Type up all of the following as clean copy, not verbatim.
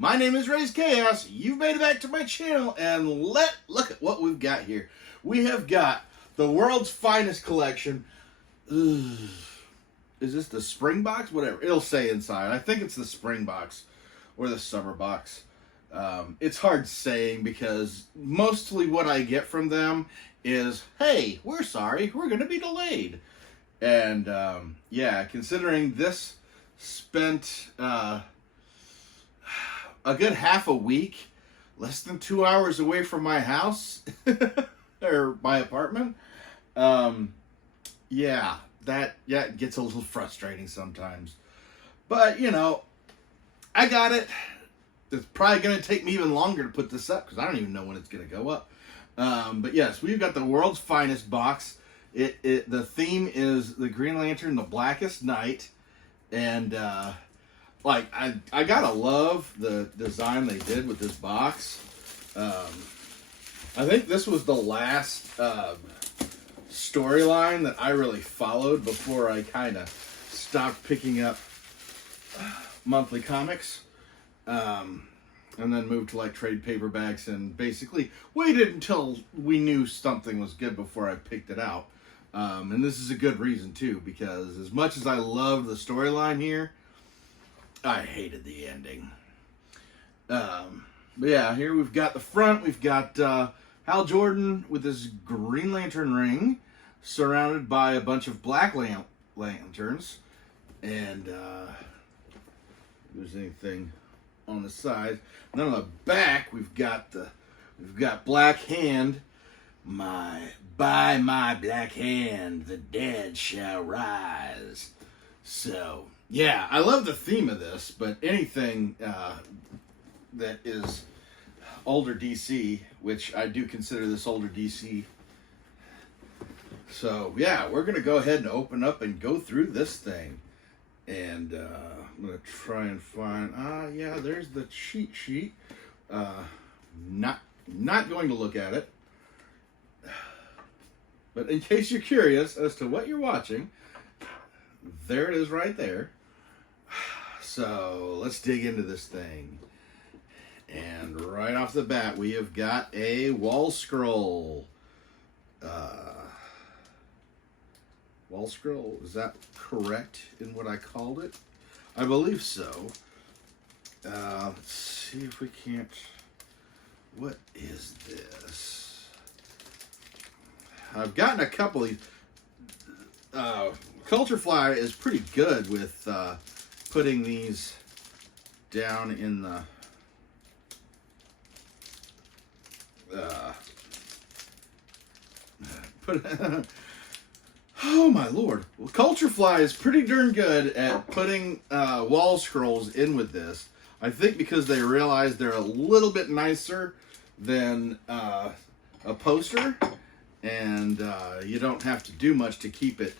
My name is Raze Chaos. You've made it back to my channel, and look at what we've got here. We have got the world's finest collection. Ugh. Is this the spring box? Whatever. It'll say inside. I think it's the spring box or the summer box. It's hard saying because mostly what I get from them is, hey, we're sorry, we're going to be delayed. And yeah, considering this spent a good half a week, less than 2 hours away from my house or my apartment, yeah, it gets a little frustrating sometimes. But, you know, I got it. It's probably going to take me even longer to put this up because I don't even know when it's going to go up. But yes, we've got the world's finest box. The theme is the Green Lantern, the Blackest Night. And, like, I gotta love the design they did with this box. I think this was the last storyline that I really followed before I kind of stopped picking up monthly comics. And then moved to like trade paperbacks and basically waited until we knew something was good before I picked it out. And this is a good reason too, because as much as I loved the storyline here, I hated the ending. But yeah, here we've got the front. We've got Hal Jordan with his Green Lantern ring, surrounded by a bunch of black lanterns. And if there's anything on the side, and then on the back we've got Black Hand. By my black hand, the dead shall rise. So yeah, I love the theme of this, but anything that is older DC, which I do consider this older DC. So yeah, we're gonna go ahead and open up and go through this thing. And I'm going to try and find, yeah, there's the cheat sheet. Not going to look at it. But in case you're curious as to what you're watching, there it is right there. So let's dig into this thing. And right off the bat, we have got a wall scroll. Wall scroll, is that correct in what I called it? I believe so. Let's see if we can't... What is this? I've gotten a couple of these. Culturefly is pretty good with putting these down in the... Oh my lord. Well, Culturefly is pretty darn good at putting wall scrolls in with this. I think because they realize they're a little bit nicer than a poster. And you don't have to do much to keep it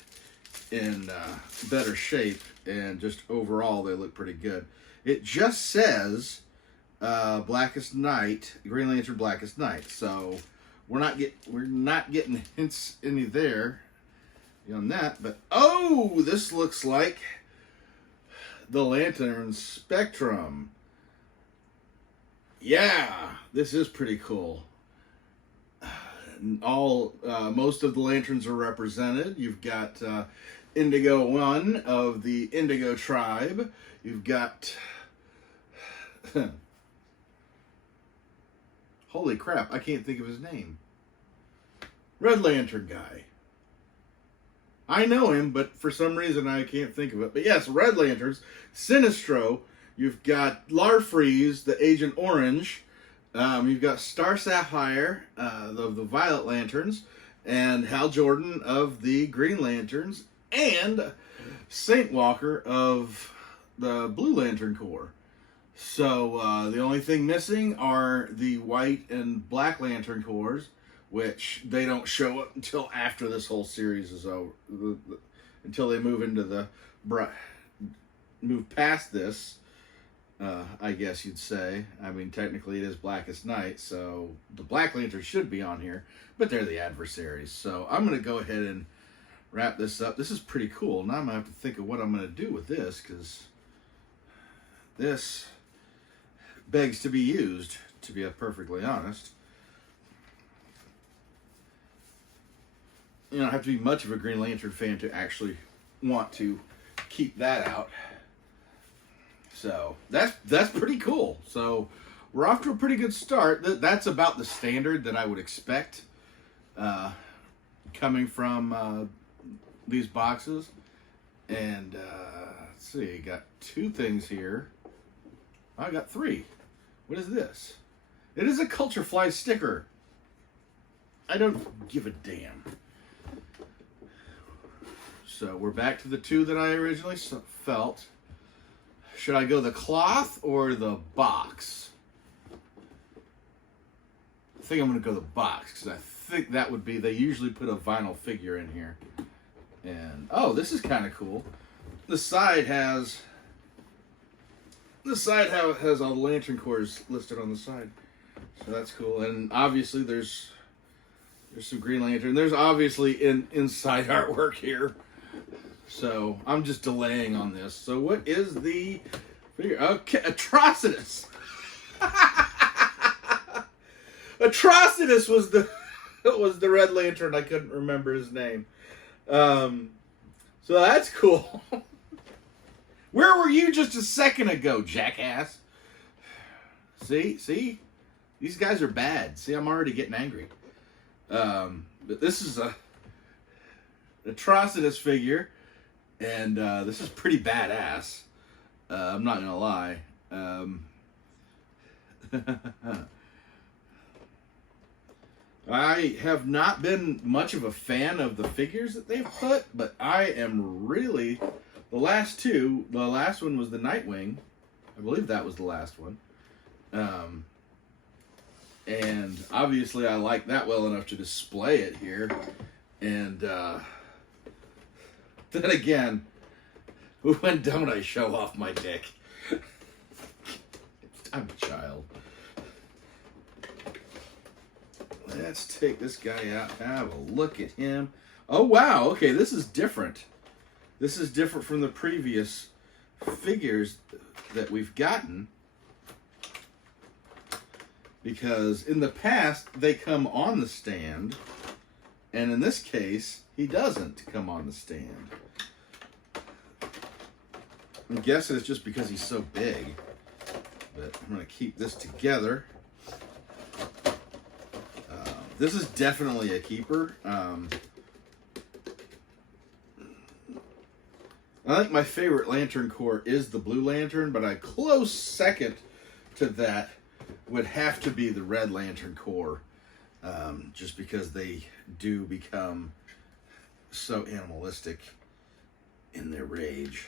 in better shape. And just overall, they look pretty good. It just says Blackest Night, Green Lantern Blackest Night. So we're not getting hints any there on that, but oh, this looks like the Lantern Spectrum. Yeah, this is pretty cool. Most of the lanterns are represented. You've got Indigo One of the Indigo Tribe. You've got holy crap, I can't think of his name. Red Lantern guy. I know him, but for some reason I can't think of it. But yes, Red Lanterns, Sinestro. You've got Larfreeze, the Agent Orange. You've got Star Sapphire, of the Violet Lanterns, and Hal Jordan of the Green Lanterns, and Saint Walker of the Blue Lantern Corps. So the only thing missing are the White and Black Lantern Corps, which they don't show up until after this whole series is over, until they move into move past this, I guess you'd say. I mean, technically it is Blackest Night, so the Black Lantern should be on here, but they're the adversaries. So I'm going to go ahead and wrap this up. This is pretty cool. Now I'm going to have to think of what I'm going to do with this, because this begs to be used, to be perfectly honest. You don't have to be much of a Green Lantern fan to actually want to keep that out. So that's pretty cool. So we're off to a pretty good start. That's about the standard that I would expect coming from these boxes. And let's see, got 2 things here. I got 3. What is this? It is a Culturefly sticker. I don't give a damn. So we're back to the 2 that I originally felt. Should I go the cloth or the box? I think I'm going to go the box, because I think that would be, they usually put a vinyl figure in here. And, oh, this is kind of cool. The side has all the lantern cores listed on the side. So that's cool. And obviously there's some Green Lantern. There's obviously inside artwork here. So I'm just delaying on this. So what is the figure? Okay, Atrocitus. Atrocitus was the Red Lantern. I couldn't remember his name. So that's cool. Where were you just a second ago, jackass? See? These guys are bad. See, I'm already getting angry. But this is a Atrocitus figure. And this is pretty badass. I'm not gonna lie. I have not been much of a fan of the figures that they've put, but I am really... The last 2, the last one was the Nightwing. I believe that was the last one. And obviously I like that well enough to display it here. And then again, when don't I show off my dick? I'm a child. Let's take this guy out, have a look at him. Oh, wow. Okay, this is different. This is different from the previous figures that we've gotten. Because in the past, they come on the stand. And in this case, he doesn't come on the stand. I'm guessing it's just because he's so big. But I'm going to keep this together. This is definitely a keeper. I think my favorite Lantern core is the Blue Lantern, but a close second to that would have to be the Red Lantern core. Just because they do become so animalistic in their rage.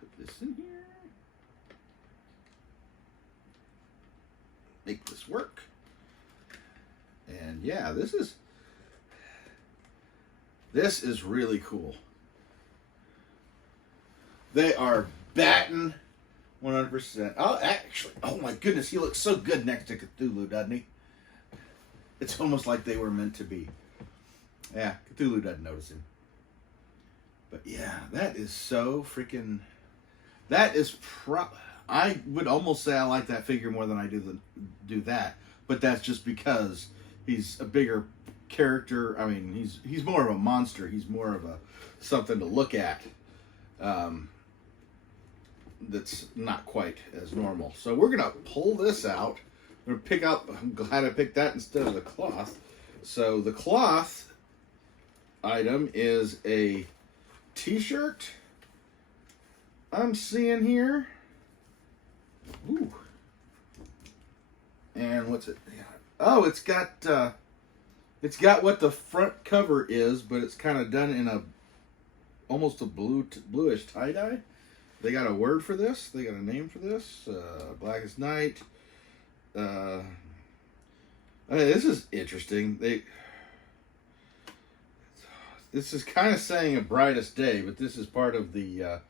Put this in here. Make this work. And yeah, this is really cool. They are batting 100%. Oh, actually, oh my goodness, he looks so good next to Cthulhu, doesn't he? It's almost like they were meant to be. Yeah, Cthulhu doesn't notice him. But yeah, that is so freaking... That is I would almost say I like that figure more than I do that. But that's just because he's a bigger character. I mean, he's more of a monster. He's more of a something to look at. That's not quite as normal. So we're gonna pull this out. We're gonna pick out. I'm glad I picked that instead of the cloth. So the cloth item is a T-shirt. I'm seeing here. Ooh. And what's it? Oh, it's got what the front cover is, but it's kind of done in a almost a bluish tie-dye. They got a word for this. They got a name for this. Blackest Night. I mean, this is interesting. This is kind of saying a brightest day, but this is part of the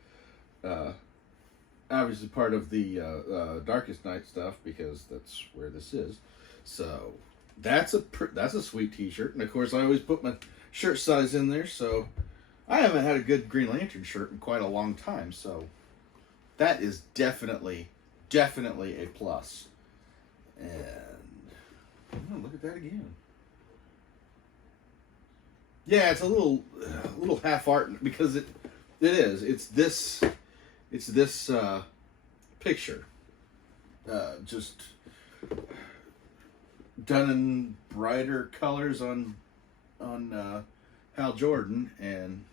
obviously part of the darkest night stuff, because that's where this is. So that's a sweet T-shirt, and of course I always put my shirt size in there. So I haven't had a good Green Lantern shirt in quite a long time. So that is definitely a plus. And oh, look at that again. Yeah, it's a little half art because it is. It's this picture, just done in brighter colors on Hal Jordan and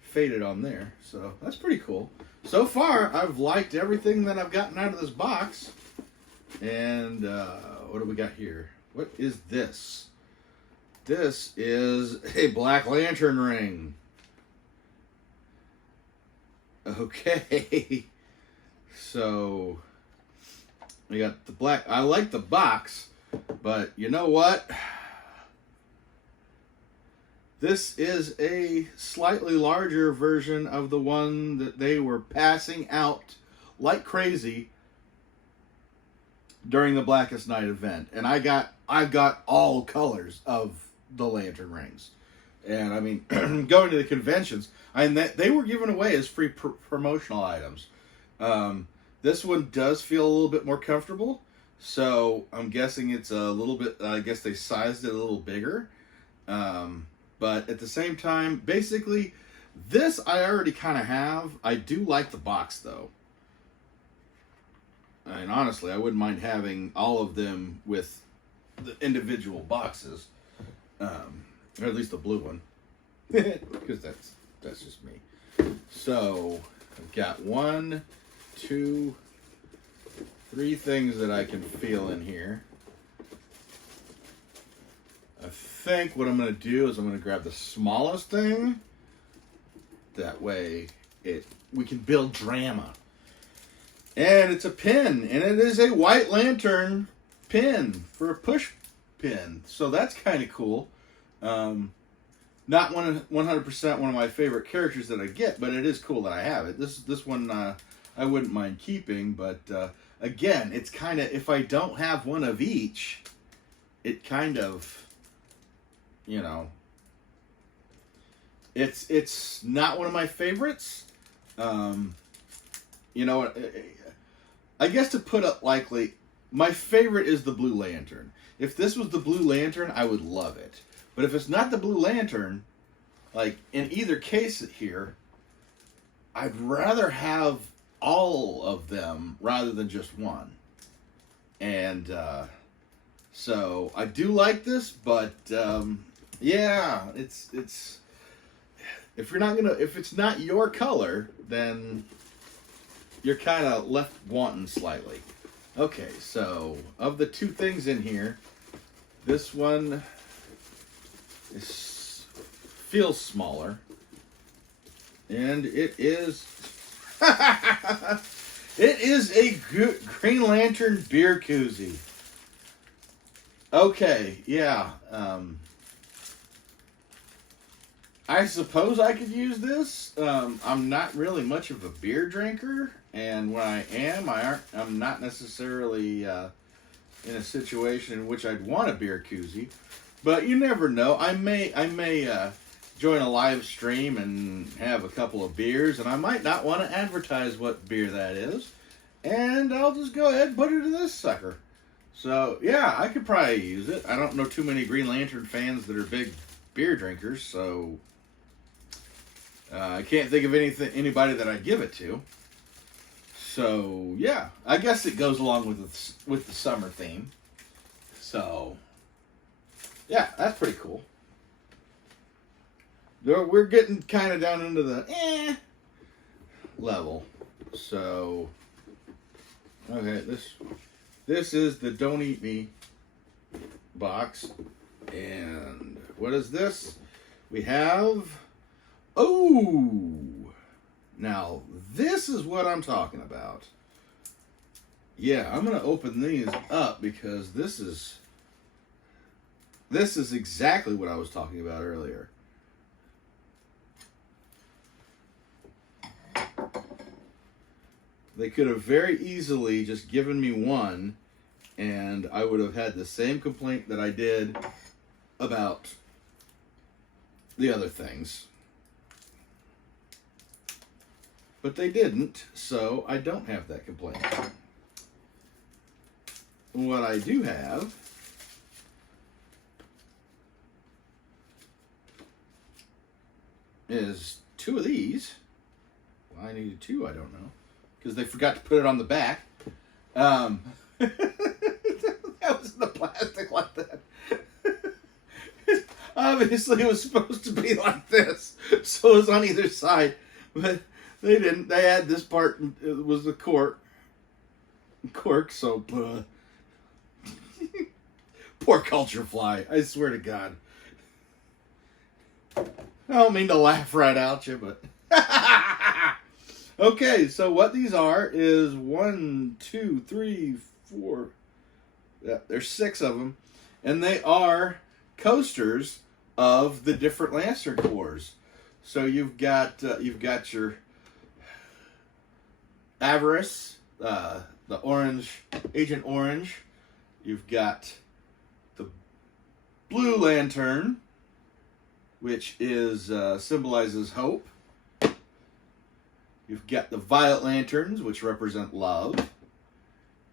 faded on there. So that's pretty cool. So far, I've liked everything that I've gotten out of this box. And what do we got here? What is this? This is a Black Lantern ring. Okay. So we got the black. I like the box, but you know what? This is a slightly larger version of the one that they were passing out like crazy during the Blackest Night event. And I've got all colors of the lantern rings. And I mean, going to the conventions, they were given away as free promotional items. This one does feel a little bit more comfortable. So I'm guessing it's a little bit, I guess they sized it a little bigger. But at the same time, basically, this I already kind of have. I do like the box, though. And honestly, I wouldn't mind having all of them with the individual boxes. Or at least the blue one. Because that's just me. So, I've got 1, 2, 3 things that I can feel in here. I think what I'm going to do is I'm going to grab the smallest thing. That way we can build drama. And it's a pin. And it is a White Lantern pin for a push pin. So that's kind of cool. Not 100% one of my favorite characters that I get, but it is cool that I have it. This one I wouldn't mind keeping. But again, it's kind of, if I don't have one of each, it kind of... You know, it's not one of my favorites. You know, I guess to put it lightly, my favorite is the Blue Lantern. If this was the Blue Lantern, I would love it. But if it's not the Blue Lantern, like in either case here, I'd rather have all of them rather than just one. And so I do like this, but yeah, it's if it's not your color, then you're kind of left wanting slightly. Okay, so of the 2 things in here, this one feels smaller, and it is it is a Green Lantern beer koozie. Okay, yeah. I suppose I could use this. I'm not really much of a beer drinker, and when I am, I'm not necessarily in a situation in which I'd want a beer koozie. But you never know. I may join a live stream and have a couple of beers, and I might not want to advertise what beer that is, and I'll just go ahead and put it in this sucker. So, yeah, I could probably use it. I don't know too many Green Lantern fans that are big beer drinkers, so I can't think of anybody that I'd give it to. So, yeah, I guess it goes along with the summer theme. So, yeah, that's pretty cool. We're getting kind of down into the level. So, okay, this is the Don't Eat Me box. And what is this? We have... Oh! Now, this is what I'm talking about. Yeah, I'm going to open these up because this is exactly what I was talking about earlier. They could have very easily just given me one, and I would have had the same complaint that I did about the other things. but they didn't, so I don't have that complaint. What I do have is 2 of these. Well, I needed 2, I don't know, because they forgot to put it on the back. That was in the plastic like that. Obviously, it was supposed to be like this, so it was on either side, but they didn't. They had this part, it was the cork, so poor Culturefly, I swear to God. I don't mean to laugh right at you, but okay, so what these are is 1, 2, 3, 4. Yeah, there's 6 of them, and they are coasters of the different Lancer cores. So you've got your Avarice, the orange Agent Orange. You've got the Blue Lantern, which is symbolizes hope. You've got the Violet Lanterns, which represent love.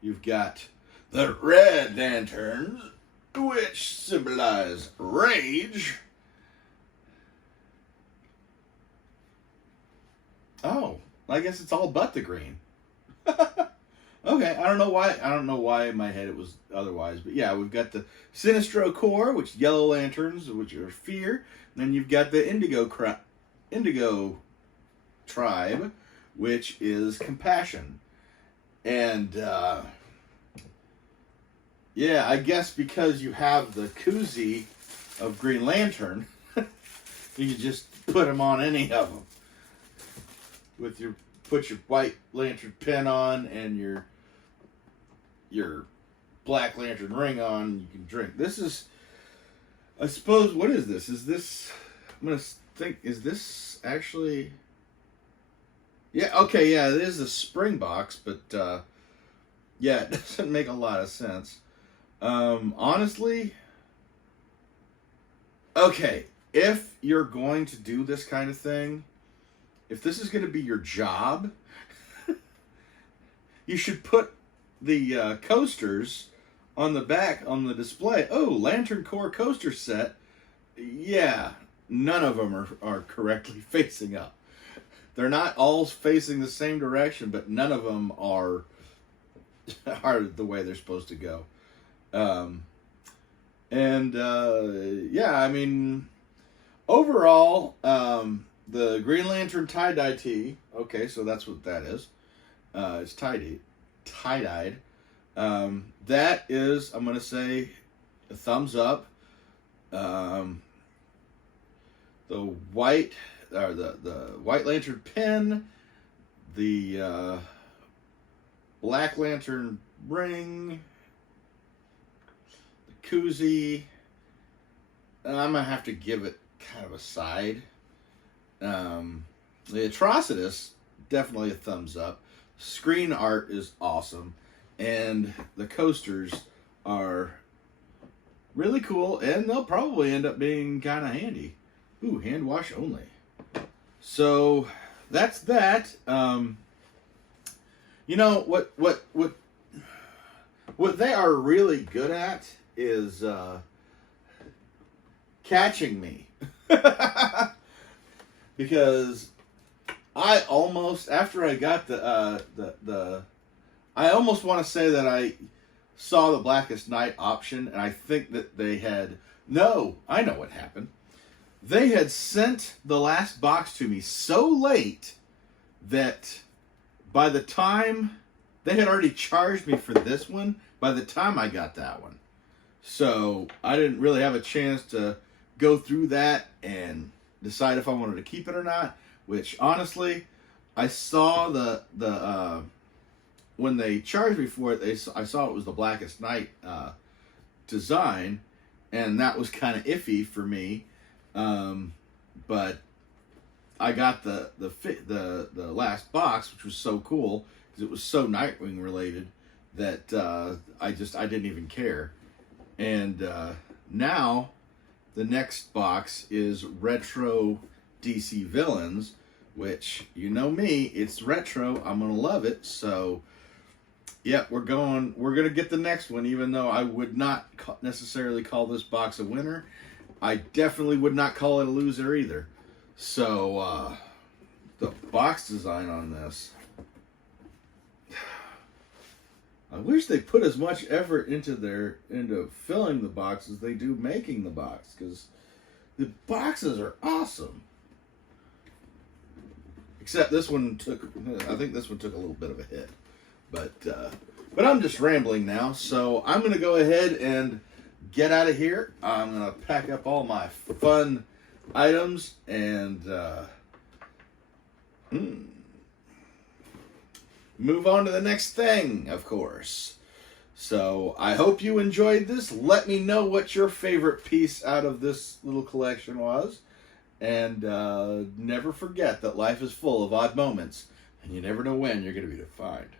You've got the Red Lanterns, which symbolize rage. Oh, I guess it's all but the green. Okay, I don't know why in my head it was otherwise, but yeah, we've got the Sinestro Core, which yellow lanterns, which are fear. And then you've got the Indigo Tribe, which is compassion. And yeah, I guess because you have the koozie of Green Lantern, you can just put them on any of them. Put your White Lantern pin on and your Black Lantern ring on, you can drink. This is, I suppose, what is this? Is this, I'm going to think, is this actually, yeah, okay, yeah, it is a spring box, but yeah, it doesn't make a lot of sense. Honestly, okay, if you're going to do this kind of thing, if this is going to be your job, you should put the coasters on the back on the display. Oh, Lantern Core coaster set. Yeah, none of them are correctly facing up. They're not all facing the same direction, but none of them are the way they're supposed to go. Yeah, I mean, overall, the Green Lantern tie-dye tee. Okay, so that's what that is. It's tie-dyed. That is, I'm gonna say, a thumbs up. The white Lantern pin, the Black Lantern ring, the koozie. I'm gonna have to give it kind of a side. The Atrocitus, definitely a thumbs up. Screen art is awesome, and the coasters are really cool, and they'll probably end up being kind of handy. Ooh, hand wash only. So that's that. You know what they are really good at is catching me. Because I almost, after I got I almost want to say that I saw the Blackest Night option, and I think that they had, no, I know what happened. They had sent the last box to me so late that by the time, they had already charged me for this one by the time I got that one. So I didn't really have a chance to go through that and decide if I wanted to keep it or not, which honestly, I saw the when they charged me for it, I saw it was the Blackest Night design, and that was kind of iffy for me. But I got the last box, which was so cool because it was so Nightwing related that I didn't even care. And now the next box is Retro DC Villains, which, you know me, it's retro. I'm going to love it. So, yeah, we're going to get the next one, even though I would not necessarily call this box a winner. I definitely would not call it a loser either. So, the box design on this, I wish they put as much effort into filling the box as they do making the box, because the boxes are awesome. Except this one I think this one took a little bit of a hit. But I'm just rambling now, so I'm going to go ahead and get out of here. I'm going to pack up all my fun items and move on to the next thing, of course. So I hope you enjoyed this. Let me know what your favorite piece out of this little collection was. And never forget that life is full of odd moments, and you never know when you're going to be defined.